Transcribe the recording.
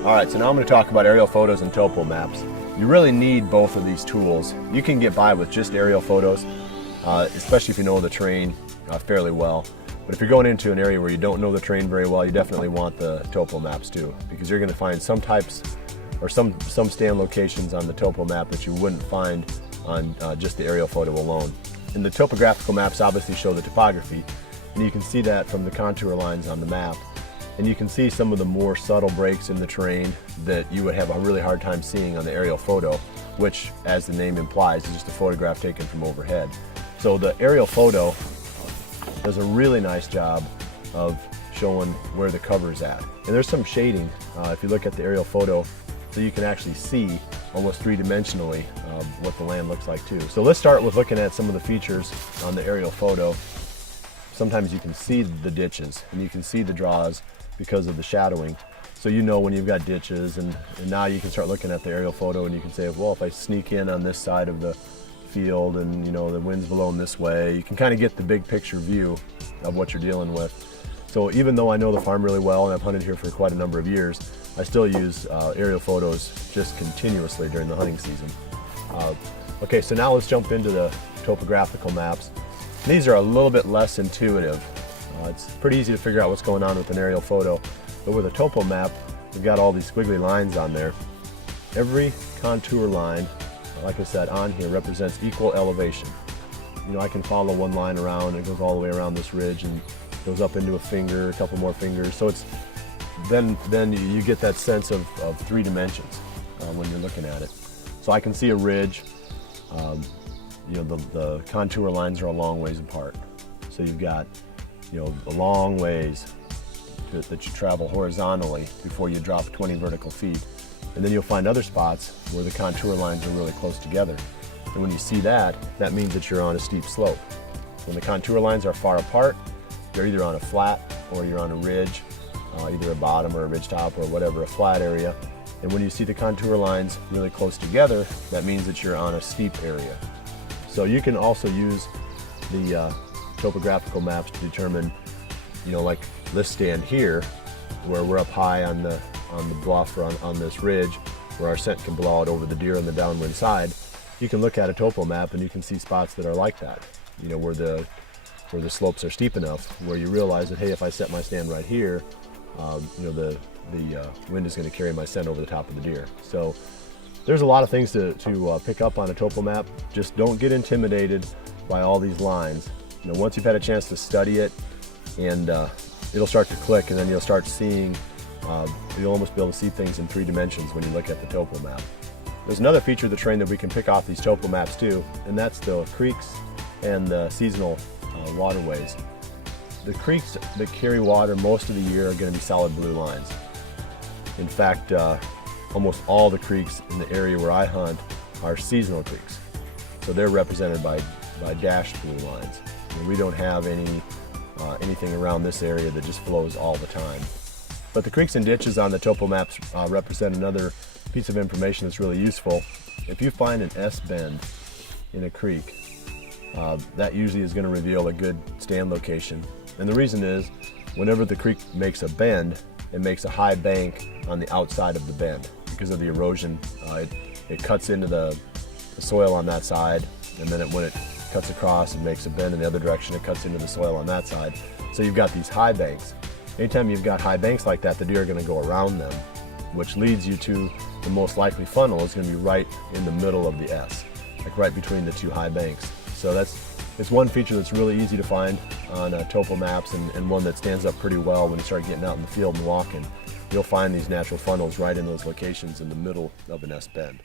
All right, so now I'm going to talk about aerial photos and topo maps. You really need both of these tools. You can get by with just aerial photos, especially if you know the terrain fairly well. But if you're going into an area where you don't know the terrain very well, you definitely want the topo maps too, because you're going to find some types or some stand locations on the topo map that you wouldn't find on just the aerial photo alone. And the topographical maps obviously show the topography, and you can see that from the contour lines on the map. And you can see some of the more subtle breaks in the terrain that you would have a really hard time seeing on the aerial photo, which, as the name implies, is just a photograph taken from overhead. So the aerial photo does a really nice job of showing where the cover's at. And there's some shading, if you look at the aerial photo, so you can actually see almost three-dimensionally what the land looks like too. So let's start with looking at some of the features on the aerial photo. Sometimes you can see the ditches and you can see the draws because of the shadowing. So you know when you've got ditches, and now you can start looking at the aerial photo and you can say, well, if I sneak in on this side of the field and the wind's blowing this way, you can kind of get the big picture view of what you're dealing with. So even though I know the farm really well and I've hunted here for quite a number of years, I still use aerial photos just continuously during the hunting season. Okay, so now let's jump into the topographical maps. These are a little bit less intuitive. It's pretty easy to figure out what's going on with an aerial photo, but with a topo map, we've got all these squiggly lines on there. Every contour line, like I said, on here represents equal elevation. I can follow one line around, it goes all the way around this ridge and goes up into a finger, a couple more fingers. So it's then you get that sense of three dimensions when you're looking at it. So I can see a ridge. The contour lines are a long ways apart. So you've got a long ways that you travel horizontally before you drop 20 vertical feet. And then you'll find other spots where the contour lines are really close together. And when you see that, that means that you're on a steep slope. When the contour lines are far apart, you're either on a flat or you're on a ridge, either a bottom or a ridge top or whatever, a flat area. And when you see the contour lines really close together, that means that you're on a steep area. So you can also use the topographical maps to determine, like this stand here, where we're up high on the bluff or on this ridge, where our scent can blow out over the deer on the downwind side. You can look at a topo map and you can see spots that are like that, where the slopes are steep enough, where you realize that, hey, if I set my stand right here, the wind is going to carry my scent over the top of the deer. So there's a lot of things to pick up on a topo map. Just don't get intimidated by all these lines. Once you've had a chance to study it, and it'll start to click, and then you'll start seeing, you'll almost be able to see things in three dimensions when you look at the topo map. There's another feature of the terrain that we can pick off these topo maps too, and that's the creeks and the seasonal waterways. The creeks that carry water most of the year are going to be solid blue lines. In fact, almost all the creeks in the area where I hunt are seasonal creeks. So they're represented by dashed blue lines. And we don't have anything around this area that just flows all the time. But the creeks and ditches on the topo maps represent another piece of information that's really useful. If you find an S-bend in a creek, that usually is going to reveal a good stand location. And the reason is, whenever the creek makes a bend, it makes a high bank on the outside of the bend because of the erosion. It cuts into the soil on that side, and then when it cuts across and makes a bend in the other direction, it cuts into the soil on that side. So you've got these high banks. Anytime you've got high banks like that, the deer are going to go around them, which leads you to the most likely funnel is going to be right in the middle of the S, like right between the two high banks. So it's one feature that's really easy to find on topo maps, and one that stands up pretty well when you start getting out in the field and walking. You'll find these natural funnels right in those locations in the middle of an S bend.